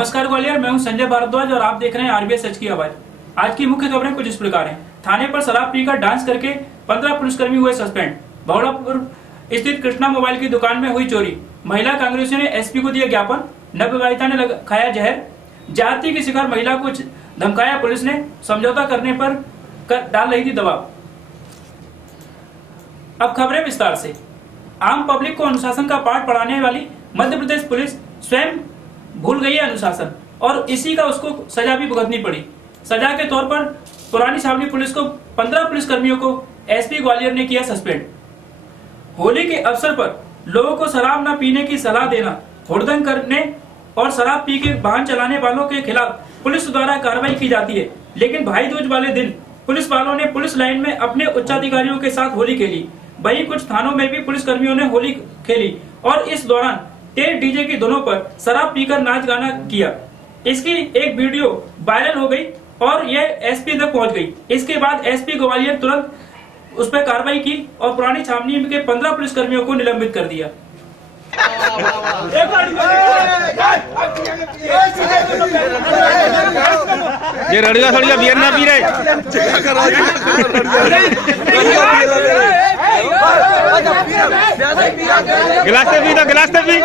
नमस्कार ग्वालियर, मैं हूं संजय भारद्वाज और आप देख रहे हैं आरबीआई सच की आवाज। आज की मुख्य खबरें कुछ इस प्रकार हैं। थाने पर शराब पीकर डांस करके 15 पुलिसकर्मी हुए सस्पेंड। भौड़ापुर स्थित कृष्णा मोबाइल की दुकान में हुई चोरी। महिला कांग्रेसियों ने एसपी को दिया ज्ञापन। नवविवाहिता ने खाया जहर। जाति की शिकार महिला को धमकाया पुलिस ने। समझौता करने पर डाल रही थी दबाव। अब खबरें विस्तार से। आम पब्लिक को अनुशासन का पाठ पढ़ाने वाली मध्य प्रदेश पुलिस स्वयं भूल गई है अनुशासन, और इसी का उसको सजा भी भुगतनी पड़ी। सजा के तौर पर पुरानी छावनी पुलिस को 15 पुलिसकर्मियों को एसपी ग्वालियर ने किया सस्पेंड। होली के अवसर पर लोगों को शराब न पीने की सलाह देना, हुड़दंग करने और शराब पी के वाहन चलाने वालों के खिलाफ पुलिस द्वारा कार्रवाई की जाती है। लेकिन भाई दूज वाले दिन पुलिस वालों ने पुलिस लाइन में अपने उच्चाधिकारियों के साथ होली खेली। वहीं कुछ थानों में भी पुलिसकर्मियों ने होली खेली और इस दौरान तेज डीजे की धुनों पर शराब पीकर नाच गाना किया। इसकी एक वीडियो वायरल हो गई और यह एसपी तक पहुंच गई। इसके बाद एसपी ग्वालियर तुरंत उस पर कार्रवाई की और पुरानी छावनी के 15 पुलिसकर्मियों को निलंबित कर दिया। ये रड़िया सड़िया बियर ना पी रहे। गिलास से पी, गिलास से पी।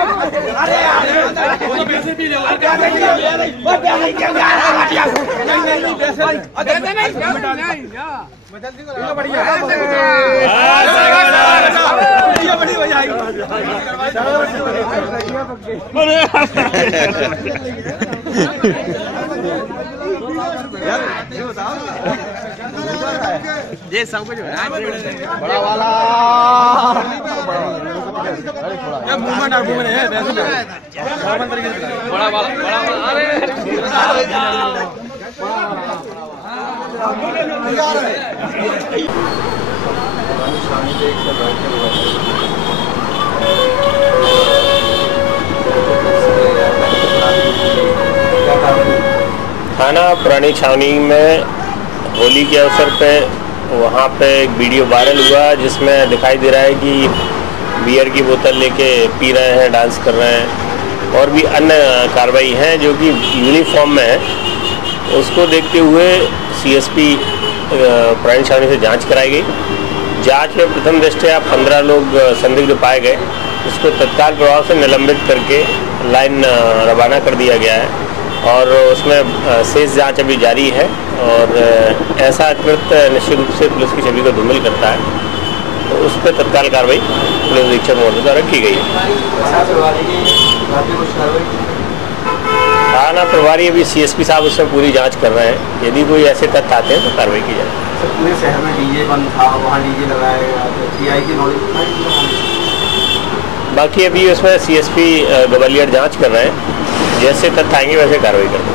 ये सब कुछ बड़ा वाला मूवमेंट है बड़ा वाला थाना पुरानी छावनी में होली के अवसर पे वहाँ पे एक वीडियो वायरल हुआ जिसमें दिखाई दे रहा है कि बियर की बोतल लेके पी रहे हैं, डांस कर रहे हैं और भी अन्य कार्रवाई हैं जो कि यूनिफॉर्म में है। उसको देखते हुए सीएसपी पुरानी छावनी से जांच कराई गई। जांच में प्रथम दृष्टया 15 लोग संदिग्ध पाए गए। उसको तत्काल प्रभाव से निलंबित करके लाइन रवाना कर दिया गया है और उसमें शेष जांच अभी जारी है और ऐसा कृत्य निश्चित रूप से पुलिस की छवि को धूमिल करता है, तो उस पर तत्काल कार्रवाई पुलिस अधीक्षक महोदय द्वारा की गई है। थाना प्रभारी अभी सीएसपी साहब उसमें पूरी जांच कर रहे हैं। यदि कोई ऐसे तथ्य आते हैं तो कार्रवाई की जाए। पूरे शहर में डीजे बंद था, वहाँ डीजे लगाया गया, पीआई की नॉलेज। बाकी अभी उसमें सीएसपी ग्वालियर जांच कर रहे हैं, जैसे तथ्य आएंगे वैसे कार्रवाई कर देंगे।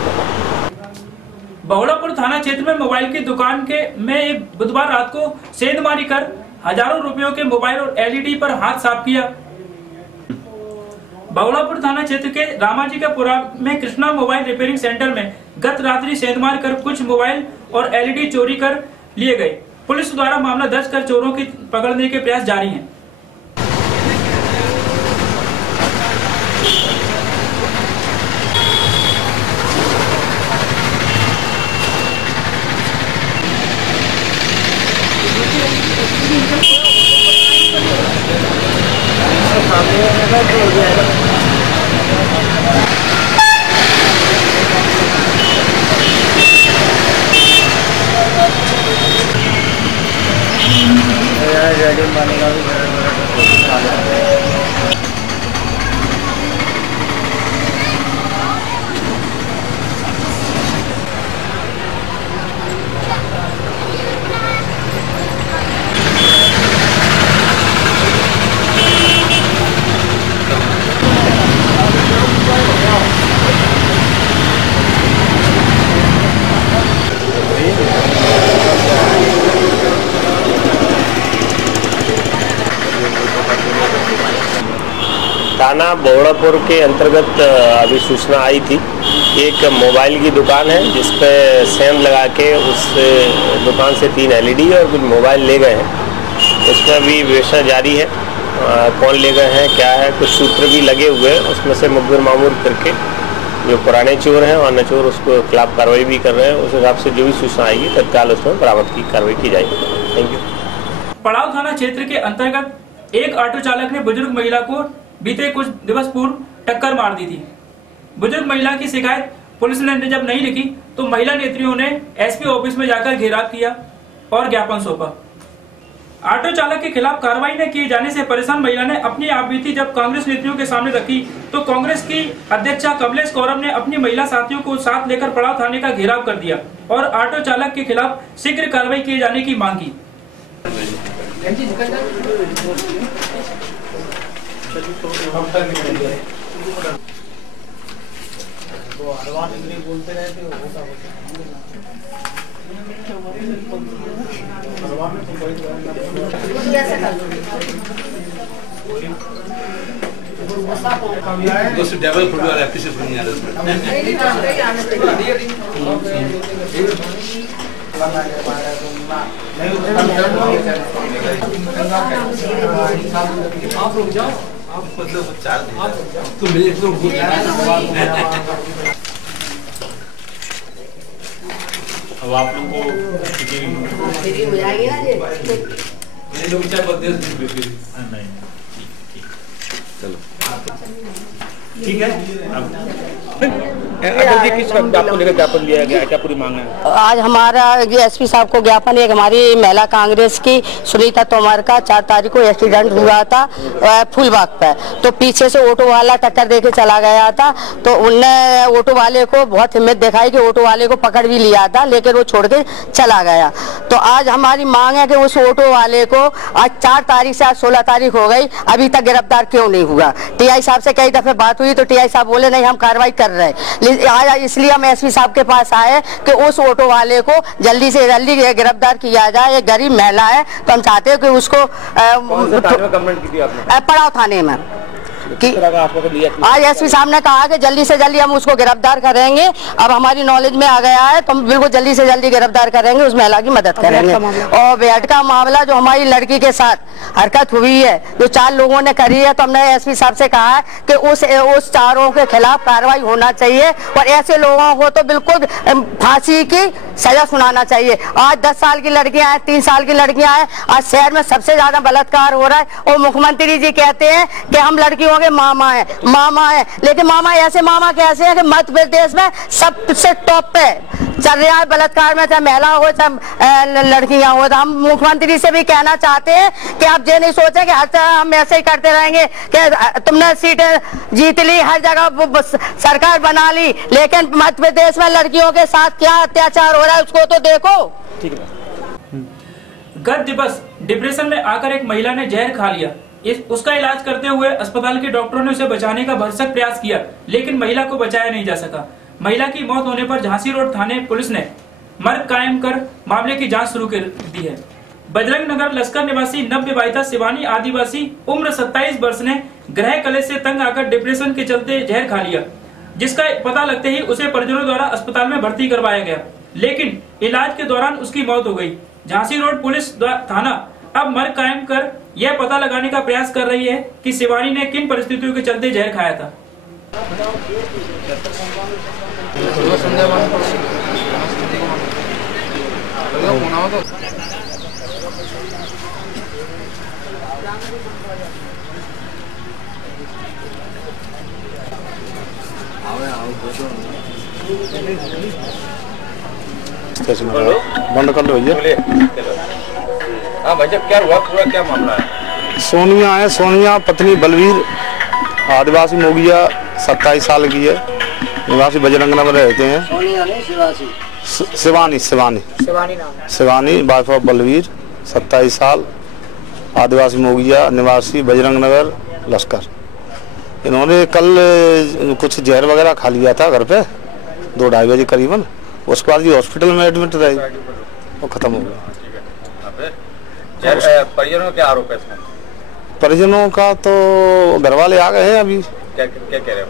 बहुड़ापुर थाना क्षेत्र में मोबाइल की दुकान में एक बुधवार रात को सेंधमारी कर हजारों रुपयों के मोबाइल और एलईडी पर हाथ साफ किया। बहुड़ापुर थाना क्षेत्र के रामाजी का पुरा में कृष्णा मोबाइल रिपेयरिंग सेंटर में गत रात्रि सेंधमार कर कुछ मोबाइल और एलईडी चोरी कर लिए गए। पुलिस द्वारा मामला दर्ज कर चोरों की पकड़ने के प्रयास जारी हैं। थाना बहुड़ापुर के अंतर्गत अभी सूचना आई थी कि एक मोबाइल की दुकान है जिस पे सेंध लगा के उस दुकान से 3 एलईडी और कुछ मोबाइल ले गए हैं। उसमें अभी विवेचना जारी है, कौन ले गए हैं क्या है, कुछ सूत्र भी लगे हुए हैं, उसमें से मुखबिर मामूर करके जो पुराने चोर हैं और नचोर उसको खिलाफ कार्रवाई भी कर रहे हैं। उस हिसाब से जो भी सूचना आएगी तत्काल उसमें बरामद की कार्रवाई की जाएगी। Thank you. पड़ाव थाना क्षेत्र के अंतर्गत एक ऑटो चालक ने बुजुर्ग महिला को बीते कुछ दिवस पूर्व टक्कर मार दी थी। बुजुर्ग महिला की शिकायत पुलिस ने जब नहीं लिखी तो महिला नेत्रियों ने एसपी ऑफिस में जाकर घेराव किया और ज्ञापन सौंपा। ऑटो चालक के खिलाफ कार्रवाई न किए जाने से परेशान महिला ने अपनी आपबीती जब कांग्रेस नेत्रियों के सामने रखी तो कांग्रेस की अध्यक्षा कमलेश कौरव ने अपनी महिला साथियों को साथ लेकर पड़ाव थाने का घेराव कर दिया और ऑटो चालक के खिलाफ शीघ्र कार्रवाई किए जाने की मांग की। डबल फुट वाला एपिसोड नहीं आ आप रुक जाओ, आप मतलब 4 तुम मेरे तो अब आप लोग को फ्री हो जाएगी ना जी। मेरे लोग चाहे बदल नहीं चलो ठीक है। किस आपको लेकर ज्ञापन दिया गया, क्या पूरी मांग है? आज हमारा एसपी साहब को ज्ञापन एक हमारी महिला कांग्रेस की सुनीता तोमर का 4 तारीख को एक्सीडेंट हुआ था फूलबाग पे, तो पीछे से ऑटो वाला टक्कर देके चला गया था। तो उनने ऑटो वाले को बहुत हिम्मत दिखाई कि ऑटो वाले को पकड़ भी लिया था, लेकिन वो छोड़ के चला गया। तो आज हमारी मांग है कि उस ऑटो वाले को आज 4 तारीख से आज 16 तारीख हो गई, अभी तक गिरफ्तार क्यों नहीं हुआ। टीआई साहब से कई दफे बात हुई तो टीआई साहब बोले नहीं हम कार्रवाई कर रहे हैं। आज इसलिए हम एसपी साहब के पास आए कि उस ऑटो वाले को जल्दी से जल्दी गिरफ्तार किया जाए। एक गरीब महिला है तो हम चाहते हैं कि उसको पड़ाव थाने में कि आज एसपी साहब ने कहा कि जल्दी से जल्दी हम उसको गिरफ्तार करेंगे। अब हमारी नॉलेज में आ गया है तो हम बिल्कुल जल्दी से जल्दी गिरफ्तार करेंगे, उस महिला की मदद करेंगे। और बेहद का मामला जो हमारी लड़की के साथ हरकत हुई है जो 4 लोगों ने करी है, तो हमने एसपी साहब से कहा है कि उस चारों के खिलाफ कार्रवाई होना चाहिए और ऐसे लोगों को तो बिल्कुल फांसी की सजा सुनाना चाहिए। आज 10 साल की लड़कियां हैं, 3 साल की लड़कियां हैं, आज शहर में सबसे ज्यादा बलात्कार हो रहा है और मुख्यमंत्री जी कहते हैं कि हम लड़कियों के मामा है, लेकिन मामा ऐसे मामा कैसे हैं कि मध्य प्रदेश में सबसे टॉप पे चल रहा है बलात्कार में, चाहे महिला हो चाहे लड़कियां हो। तो हम मुख्यमंत्री से भी कहना चाहते हैं कि आप ये नहीं सोचे कि हर हम ऐसे ही करते रहेंगे कि तुमने सीटें जीत ली, हर जगह सरकार बना ली, लेकिन मध्य प्रदेश में लड़कियों के साथ क्या अत्याचार हो रहा है उसको तो देखो। गत दिवस डिप्रेशन में आकर एक महिला ने जहर खा लिया। उसका इलाज करते हुए अस्पताल के डॉक्टरों ने उसे बचाने का भरसक प्रयास किया, लेकिन महिला को बचाया नहीं जा सका। महिला की मौत होने पर झांसी रोड थाने पुलिस ने मर्ग कायम कर मामले की जांच शुरू कर दी है। बजरंग नगर लश्कर निवासी नवविवाहिता शिवानी आदिवासी उम्र 27 वर्ष ने ग्रह कलेश से तंग आकर डिप्रेशन के चलते जहर खा लिया, जिसका पता लगते ही उसे परिजनों द्वारा अस्पताल में भर्ती करवाया गया, लेकिन इलाज के दौरान उसकी मौत हो गई। झांसी रोड पुलिस थाना अब मर्ग कायम कर यह पता लगाने का प्रयास कर रही है कि शिवानी ने किन परिस्थितियों के चलते जहर खाया था। बंद कर लो भैया। हाँ भैया क्या हुआ, पूरा क्या मामला है? सोनिया है, सोनिया पत्नी बलवीर आदिवासी मोगिया 27 साल की है, निवासी बजरंगनगर में रहते हैं। शिवानी वाइफ ऑफ बलवीर 27 साल आदिवासी मोगिया निवासी बजरंगनगर लश्कर। इन्होंने कल कुछ जहर वगैरह खा लिया था घर पे 2-2:30 बजे करीबन। उसके बाद ये हॉस्पिटल में एडमिट रहे, वो खत्म हो गया। परिजनों का क्या आरोप है इसमें? परिजनों का तो घर वाले आ गए हैं अभी। क्या कह रहे हैं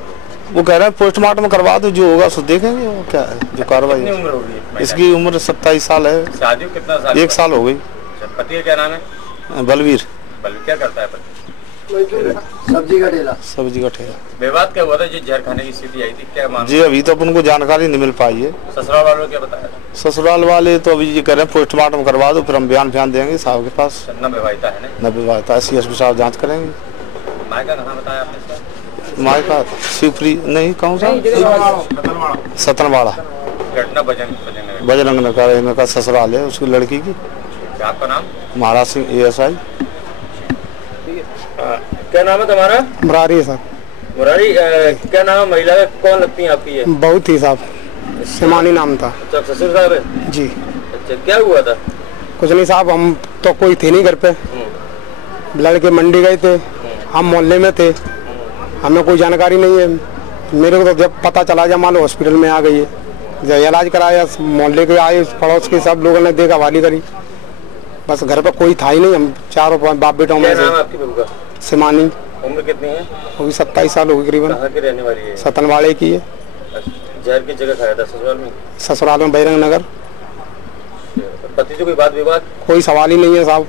वो कह रहे हैं पोस्टमार्टम करवा दो, जो होगा सो देखेंगे। वो क्या है जो कार्रवाई। उम्र होगी इसकी उम्र 27 साल है। शादी कितना साल? 1 साल हो गई। पति का क्या नाम है? बलवीर। क्या करता है पति? सब्जी का ठेला। विवाद क्या हुआ था, जो जहर खाने की स्थिति आई थी, क्या मामला? जी अभी तो अपन को जानकारी नहीं मिल पाई है। ससुराल वालों ने क्या बताया? ससुराल वाले तो अभी ये कह रहे हैं पोस्टमार्टम करवा दो, फिर हम बयान देंगे साहब के पास। न विवाहिता है ना? न विवाहिता है, CSP साहब जाँच करेंगे। मायका कहाँ बताया आपने? मायका शिवपुरी नहीं, कौन सा सतनवाड़ा घटना बजरंग नगर इनका ससुराल है उसकी लड़की की। आपका नाम? महाराज सिंह ASI। क्या नाम है तुम्हारा? मुरारी साहब। मुरारी, क्या नाम है महिला का, कौन लगती है आपकी ये? बहुत ही साहब, सिमानी नाम था। अच्छा, ससुर साहब है जी। अच्छा, क्या हुआ था? कुछ नहीं साहब, हम तो कोई थे नहीं घर पे, लड़के मंडी गए थे, हम मोहल्ले में थे, हमें कोई जानकारी नहीं है। मेरे को तो जब पता चला जब मान लो हॉस्पिटल में आ गई है, जब इलाज कराया मोहल्ले के आए, पड़ोस के सब लोगों ने देखा, वाली करी, बस घर पे कोई था ही नहीं। हम चारों बाप बेटों में से। सिमानी। उम्र कितनी है? वो भी 27 साल होगी करीबन। कहाँ की रहने वाली है? सतनवाड़े की है। जहर की जगह खाया था ससुराल में? ससुराल में बजरंग नगर। पति से कोई बात विवाद? कोई सवाल ही नहीं है साहब।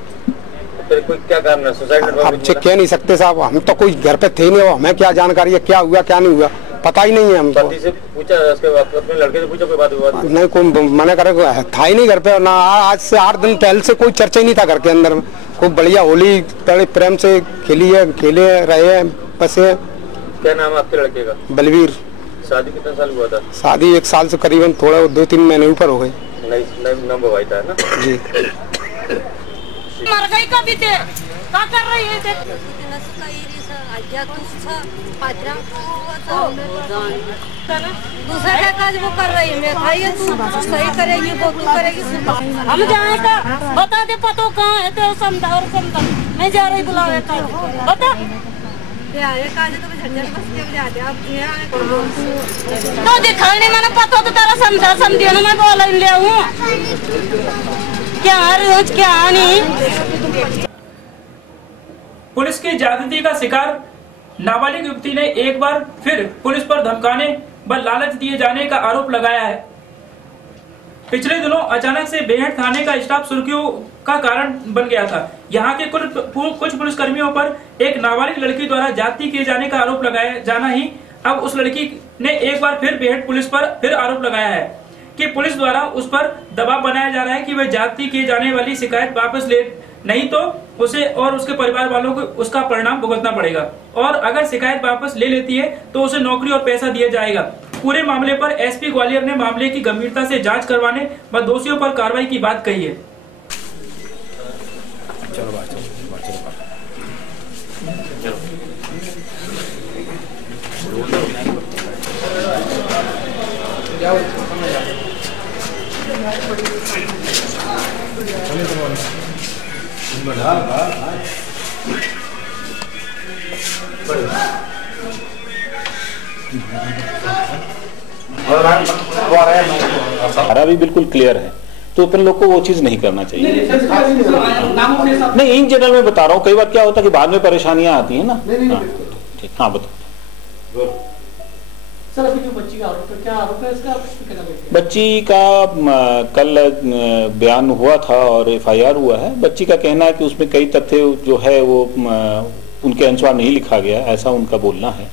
फिर कोई क्या कारण है? Suicide note? अब चेक कह नहीं सकते साहब, हम तो कोई घर पे थे नहीं, हमें क्या जानकारी है क्या हुआ क्या नहीं हुआ, पता ही नहीं है हमको। पति से पूछा, उसके अपने लड़के से पूछा कोई बात विवाद? नहीं, कोई मना करे, था ही नहीं घर पे ना। आज से 8 दिन पहले से कोई चर्चा ही नहीं था घर के अंदर में। खूब बढ़िया होली बड़े प्रेम से खेली है, खेले रहे हैं बस। क्या नाम है आपके लड़के का? बलवीर। शादी कितने साल हुआ था? शादी 1 साल से करीबन थोड़ा 2-3 महीने ऊपर हो गए। नम विवाहिता है ना? जी। मर गई कभी थे, क्या कर रही है? दूसरा क्या काज वो कर रही है, मैं खाइए तू सही करेगी वो तू करेगी। हम जाए का बता दे, पतो कहाँ है तो समझा और समझा, मैं जा रही बुलावे का बता। तो दिखाने मैंने पता तो तेरा समझा समझिए ना, मैं बोल ले हूँ क्या रोज क्या नहीं। पुलिस की ज्यादती का शिकार नाबालिग युवती ने एक बार फिर पुलिस पर धमकाने व लालच दिए जाने का आरोप लगाया है। पिछले दिनों अचानक से बेहट थाने का स्टाफ सुर्खियों का कारण बन गया था। यहाँ के कुछ पुलिसकर्मियों पर एक नाबालिग लड़की द्वारा जाति किए जाने का आरोप लगाया जाना ही अब उस लड़की ने एक बार फिर बेहट पुलिस पर फिर आरोप लगाया है कि पुलिस द्वारा उस पर दबाव बनाया जा रहा है कि वह जाति किए जाने वाली शिकायत वापस ले, नहीं तो उसे और उसके परिवार वालों को उसका परिणाम भुगतना पड़ेगा, और अगर शिकायत वापस ले लेती है तो उसे नौकरी और पैसा दिया जाएगा। पूरे मामले पर SP ग्वालियर ने मामले की गंभीरता से जांच करवाने व दोषियों पर कार्रवाई की बात कही है। हमारा भी बिल्कुल क्लियर है, तो अपन लोग को वो चीज नहीं करना चाहिए। नहीं, इन जनरल में बता रहा हूँ, कई बार क्या होता है कि बाद में परेशानियां आती है ना। ठीक, हाँ बताओ सर। अभी जो बच्ची का आरोप है, क्या आरोप है इसका? बच्ची का कल बयान हुआ था और FIR हुआ है। बच्ची का कहना है कि उसमें कई तथ्य जो है वो उनके अनुसार नहीं लिखा गया, ऐसा उनका बोलना है।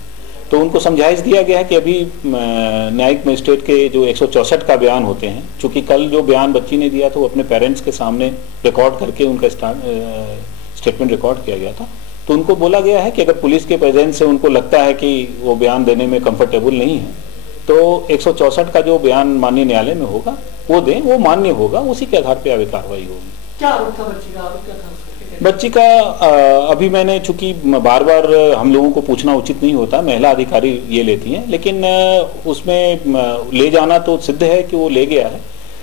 तो उनको समझाइश दिया गया है कि अभी न्यायिक मजिस्ट्रेट के जो 164 का बयान होते हैं, चूंकि कल जो बयान बच्ची ने दिया था वो अपने पेरेंट्स के सामने रिकॉर्ड करके उनका स्टेटमेंट रिकॉर्ड किया गया था, तो उनको बोला गया है कि अगर पुलिस के प्रेजेंस से उनको लगता है कि वो बयान देने में कंफर्टेबल नहीं है तो 164 का जो बयान माननीय न्यायालय में होगा वो दें, वो मान्य होगा, उसी के आधार पर आगे कार्रवाई होगी। क्या आरोप था बच्ची का? आरोप क्या था? बच्ची का अभी मैंने, चूंकि बार बार हम लोगों को पूछना उचित नहीं होता, महिला अधिकारी ये लेती हैं, लेकिन उसमें ले जाना तो सिद्ध है कि वो ले गया है।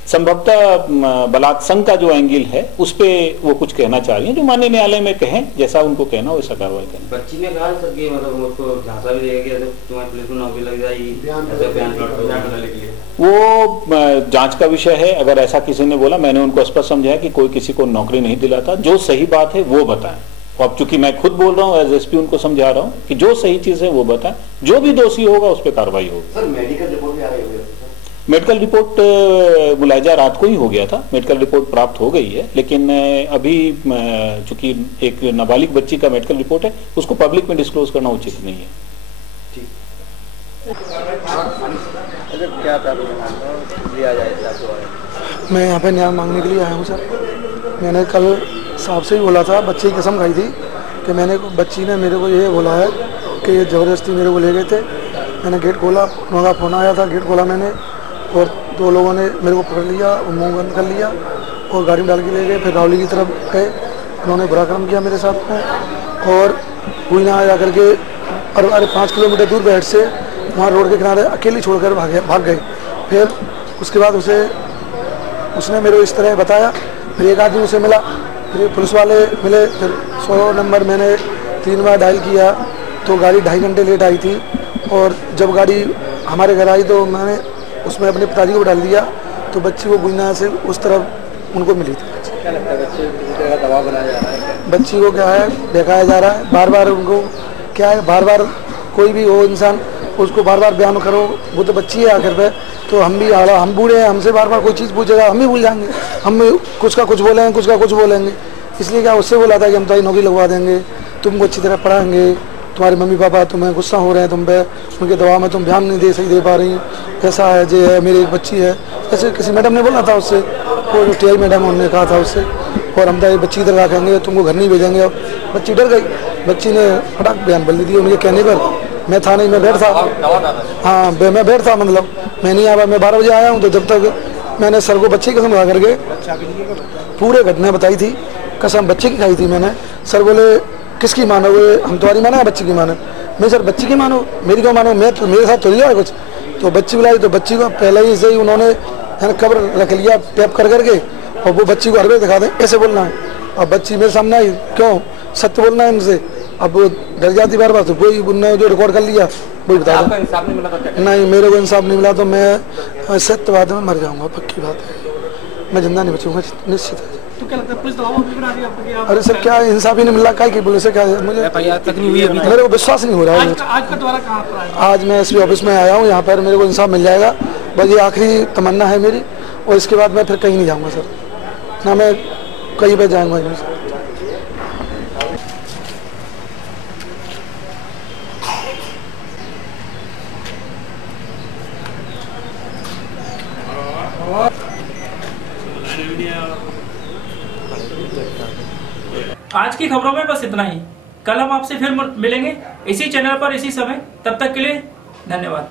संभवतः बलात्संग का जो एंगल है उस पे वो कुछ कहना चाह रही है, जो माननीय न्यायालय में कहें, जैसा उनको कहना हो वैसा कार्रवाई करें। बच्ची ने कहा सर कि मतलब उसको झांसा भी देगा कि तुम्हारी पुलिस को नौकरी लग जाएगी, ऐसा बयान करने के लिए। वो जांच का विषय है। अगर ऐसा किसी ने बोला, मैंने उनको स्पष्ट समझाया कि कोई किसी को नौकरी नहीं दिलाता, जो सही बात है वो बताएं। अब चूंकि मैं खुद बोल रहा हूँ, एज SP उनको समझा रहा हूँ कि जो सही चीज है वो बताएं, जो भी दोषी होगा उस पर कार्रवाई होगी। सर मेडिकल रिपोर्ट भी आ रही है? मेडिकल रिपोर्ट मुलाजा रात को ही हो गया था, मेडिकल रिपोर्ट प्राप्त हो गई है, लेकिन अभी चूंकि एक नाबालिग बच्ची का मेडिकल रिपोर्ट है, उसको पब्लिक में डिस्क्लोज करना उचित नहीं है। मैं यहाँ पे न्याय मांगने के लिए आया हूँ सर। मैंने कल साहब से ही बोला था, बच्ची की कसम खाई थी कि बच्ची ने मेरे को ये बोला है कि ये ज़बरदस्ती मेरे को ले गए थे। मैंने गेट खोला, उनका फ़ोन आया था, गेट खोला मैंने और 2 लोगों ने मेरे को पकड़ लिया और मुँह बंद कर लिया और गाड़ी में डाल के ले गए। फिर रावली की तरफ गए, उन्होंने बुरा काम किया मेरे साथ में और हुई ना जा करके और अरे 5 किलोमीटर दूर बैठ से वहाँ रोड के किनारे अकेली छोड़कर भाग गए। फिर उसके बाद उसने मेरे को इस तरह बताया। फिर एक आदमी उसे मिला, फिर पुलिस वाले मिले, फिर 100 नंबर मैंने 3 बार डायल किया तो गाड़ी 2.5 घंटे लेट आई थी। और जब गाड़ी हमारे घर आई तो मैंने उसमें अपने पिताजी को डाल दिया तो बच्ची को गुजना से उस तरफ उनको मिली थी। क्या लगता है बच्ची को दबाव बनाया जा रहा है? बच्ची को क्या है बहकाया जा रहा है, बार बार उनको क्या है, बार बार कोई भी हो इंसान उसको बार बार बयान करो, वो तो बच्ची है आखिर पे। तो हम बूढ़े हैं, हमसे बार बार कोई चीज़ पूछेगा हम भी भूल जाएंगे, हम कुछ का कुछ बोलेंगे, कुछ का कुछ बोलेंगे। इसलिए क्या उससे बोला था कि हम तुम्हारी नौकरी लगवा देंगे, तुमको अच्छी तरह पढ़ाएंगे, तुम्हारे मम्मी पापा तुम्हें गुस्सा हो रहे हैं तुम पे, उनके दबाव में तुम ध्यान नहीं सही दे पा रही, ऐसा है जे है, मेरी एक बच्ची है। ऐसे किसी मैडम ने बोला था उससे, वो जो टीआई मैडम उन्होंने कहा था उससे, और हम तो ये बच्ची इधर रखेंगे, तुमको घर नहीं भेजेंगे। और बच्ची डर गई, बच्ची ने फटाक बयान बदल दी। उनके कहने पर मैं था नहीं, मैं बैठ था, हाँ मैं बैठ था, मतलब मैं नहीं आया। मैं 12 बजे आया हूँ तो जब तक मैंने सर को बच्ची की कसम खा करके पूरे घटना बताई थी, कसम बच्ची की खाई थी मैंने। सर बोले किसकी मानोगे, हम तुम्हारी माना है बच्ची की मानो। मैं सर बच्ची की मानो, मेरी क्यों मानो, मैं तो मेरे साथ तो लिया है कुछ। तो बच्ची बुलाई तो बच्ची को पहले ही से ही उन्होंने कब्र रख लिया टैप कर करके, और वो बच्ची को हर वे दिखा दें ऐसे बोलना है। अब बच्ची मेरे सामने आई, क्यों सत्य बोलना है इनसे, अब वो डर जाती बार बार। तो वही उन्होंने जो रिकॉर्ड कर लिया वही बता दो। नहीं मेरे को इंसाफ नहीं मिला तो मैं सत्यवाद में मर जाऊंगा, पक्की बात है, मैं जिंदा नहीं बचूंगा निश्चित है। तो क्या लगता है पुलिस दबाव बना रही है आपको? अरे सर क्या इंसाफ ही नहीं मिल रहा, क्या की पुलिस से क्या, मुझे मेरे को विश्वास नहीं हो रहा है। आज का द्वारा कहाँ पर आया? आज मैं एसपी ऑफिस में आया हूँ, यहाँ पर मेरे को इंसाफ मिल जाएगा, बस ये आखिरी तमन्ना है मेरी, और इसके बाद मैं फिर कहीं नहीं जाऊँगा सर, ना मैं कहीं पर जाऊँगा नहीं सर। आज की खबरों में बस इतना ही। कल हम आपसे फिर मिलेंगे इसी चैनल पर इसी समय। तब तक के लिए धन्यवाद।